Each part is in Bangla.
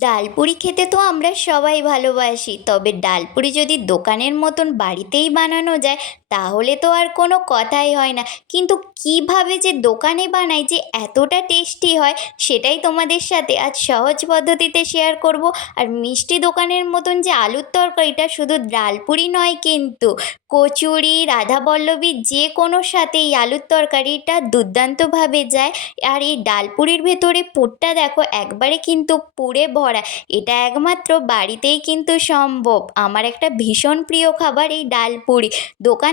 ডালপুরি খেতে তো আমরা সবাই ভালোবাসি, তবে ডাল ডালপুরি যদি দোকানের মতন বাড়িতেই বানানো যায় তাহলে তো আর কোনো কথাই হয় না। কিন্তু কীভাবে যে দোকানে বানাই যে এতটা টেস্টি হয়, সেটাই তোমাদের সাথে আজ সহজ পদ্ধতিতে শেয়ার করব। আর মিষ্টি দোকানের মতন যে আলুর তরকারিটা শুধু ডালপুরি নয় কিন্তু কচুরি রাধাবল্লভী যে কোনো সাথে এই আলুর তরকারিটা দুর্দান্তভাবে যায়। আর এই ডালপুরির ভেতরে পুরটা দেখো একবারে কিন্তু পুরে ভরা। এটা একমাত্র বাড়িতেই কিন্তু সম্ভব। আমার একটা ভীষণ প্রিয় খাবার এই ডালপুরি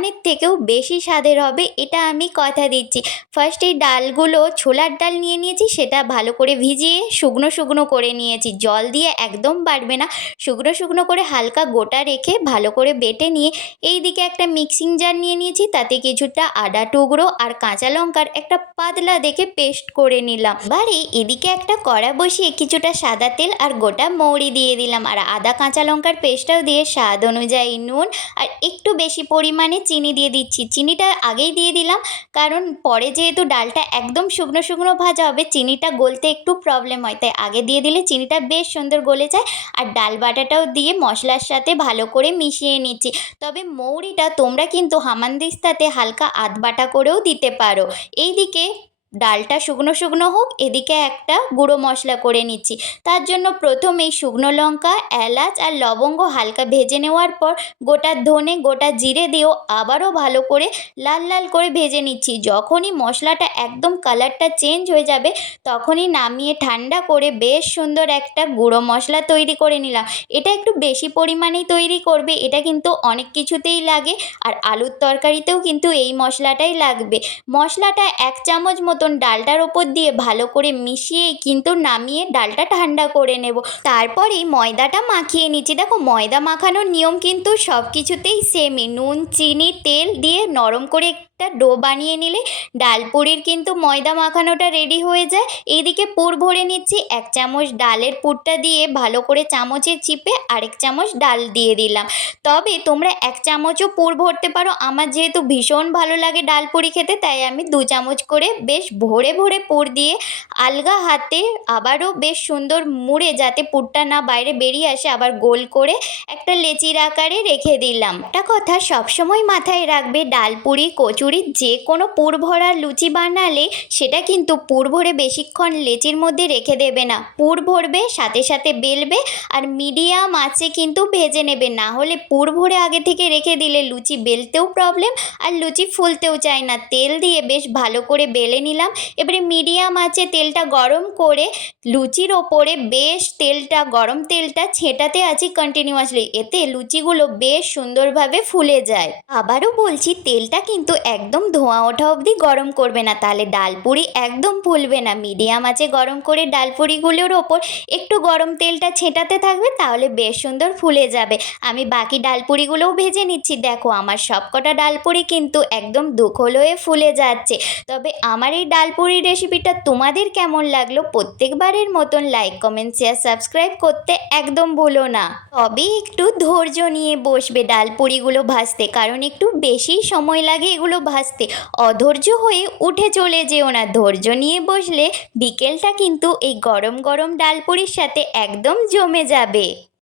দোকানের থেকেও বেশি স্বাদের হবে, এটা আমি কথা দিচ্ছি। ফার্স্ট এই ডালগুলো ছোলার ডাল নিয়ে নিয়েছি, সেটা ভালো করে ভিজিয়ে শুকনো শুকনো করে নিয়েছি। জল দিয়ে একদম বাড়বে না। শুকনো শুকনো করে হালকা গোটা রেখে ভালো করে বেটে নিয়ে এই দিকে একটা মিক্সিং জার নিয়ে নিয়েছি, তাতে কিছুটা আদা টুকরো আর কাঁচা লঙ্কার একটা পাতলা দেখে পেস্ট করে নিলাম। এবারে এদিকে একটা কড়া বসিয়ে কিছুটা সাদা তেল আর গোটা মৌরি দিয়ে দিলাম। আর আদা কাঁচা লঙ্কার পেস্টটাও দিয়ে স্বাদ অনুযায়ী নুন আর একটু বেশি পরিমাণে চিনি দিয়ে দিচ্ছি। চিনিটা আগেই দিয়ে দিলাম, কারণ পরে যেহেতু ডালটা একদম শুকনো শুকনো ভাজা হবে, চিনিটা গলতে একটু প্রবলেম হয়। তাই আগে দিয়ে দিলে চিনিটা বেশ সুন্দর গলে যায়, আর ডাল বাটাটাও দিয়ে মশলার সাথে ভালো করে মিশিয়ে নিচ্ছি। তবে মৌরিটা তোমরা কিন্তু হামানদিস্তাতে হালকা আধ বাটা করেও দিতে পারো। এইদিকে ডালটা শুকনো শুকনো হোক, এদিকে একটা গুঁড়ো মশলা করে নিচ্ছি। তার জন্য প্রথমেই শুকনো লঙ্কা, এলাচ আর লবঙ্গ হালকা ভেজে নেওয়ার পর গোটা ধনে, গোটা জিরে দিয়েও আবারও ভালো করে লাল লাল করে ভেজে নিচ্ছি। যখনই মশলাটা একদম কালারটা চেঞ্জ হয়ে যাবে, তখনই নামিয়ে ঠান্ডা করে বেশ সুন্দর একটা গুঁড়ো মশলা তৈরি করে নিলাম। এটা একটু বেশি পরিমাণেই তৈরি করবে, এটা কিন্তু অনেক কিছুতেই লাগে, আর আলুর তরকারিতেও কিন্তু এই মশলাটাই লাগবে। মশলাটা এক চামচ মতন ডালটার ওপর দিয়ে ভালো করে মিশিয়ে কিন্তু নামিয়ে ডালটা ঠান্ডা করে নেব। তারপরেই ময়দাটা মাখিয়ে নিচ্ছি। দেখো, ময়দা মাখানোর নিয়ম কিন্তু সব কিছুতেই সেমই নুন, চিনি, তেল দিয়ে নরম করে একটা ডো বানিয়ে নিলে ডালপুরির কিন্তু ময়দা মাখানোটা রেডি হয়ে যায়। এইদিকে পুর ভরে নিচ্ছি, এক চামচ ডালের পুরটা দিয়ে ভালো করে চামচে চিপে আরেক চামচ ডাল দিয়ে দিলাম। তবে তোমরা এক চামচও পুর ভরতে পারো, আমার যেহেতু ভীষণ ভালো লাগে ডাল পুরি খেতে, তাই আমি দু চামচ করে বেশ ভরে ভরে পুর দিয়ে আলগা হাতে আবারও বেশ সুন্দর মুড়ে যাতে পুরটা না বাইরে বেরিয়ে আসে, আবার গোল করে একটা লেচির আকারে রেখে দিলাম। একটা কথা সবসময় মাথায় রাখবে, ডাল পুরি কচুরি যে কোনো পুর ভরা লুচি বানালে সেটা কিন্তু পুর ভরে বেশিক্ষণ লেচির মধ্যে রেখে দেবে না। পুর ভরবে, সাথে সাথে বেলবে আর মিডিয়াম আঁচে কিন্তু ভেজে নেবে। না হলে পুর ভরে আগে থেকে রেখে দিলে লুচি বেলতেও প্রবলেম আর লুচি ফুলতেও চায় না। তেল দিয়ে বেশ ভালো করে বেলে নিলাম। এবারে মিডিয়াম আঁচে তেলটা গরম করে লুচির ওপরে বেশ তেলটা, গরম তেলটা ছেটাতে আছি কন্টিনিউয়াসলি এতে লুচিগুলো বেশ সুন্দরভাবে ফুলে যায়। আবারও বলছি, তেলটা কিন্তু একদম ধোঁয়া ওঠা অবধি গরম করবে না। তাহলে ডালপুরি একদম ফুলবে না। মিডিয়াম আছে গরম করে ডালপুরিগুলোর ওপর একটু গরম তেলটা ছেটাতে থাকবে, তাহলে বেশ সুন্দর ফুলে যাবে। আমি বাকি ডালপুরিগুলোও ভেজে নিচ্ছি। দেখো, আমার সবকটা ডালপুরি কিন্তু একদম দুখোল হয়ে ফুলে যাচ্ছে। তবে আমার এই ডালপুরি রেসিপিটা তোমাদের কেমন লাগল প্রত্যেকবারের মতন লাইক, কমেন্ট, শেয়ার, সাবস্ক্রাইব করতে একদম ভুলো না। তবে একটু ধৈর্য নিয়ে বসবে ডালপুরিগুলো ভাজতে, কারণ একটু বেশি সময় লাগে এগুলো ভাজতে অধৈর্য হয়ে উঠে চলে যেও না। ধৈর্য নিয়ে বসলে বিকেলটা কিন্তু এই গরম গরম ডালপুরির সাথে একদম জমে যাবে।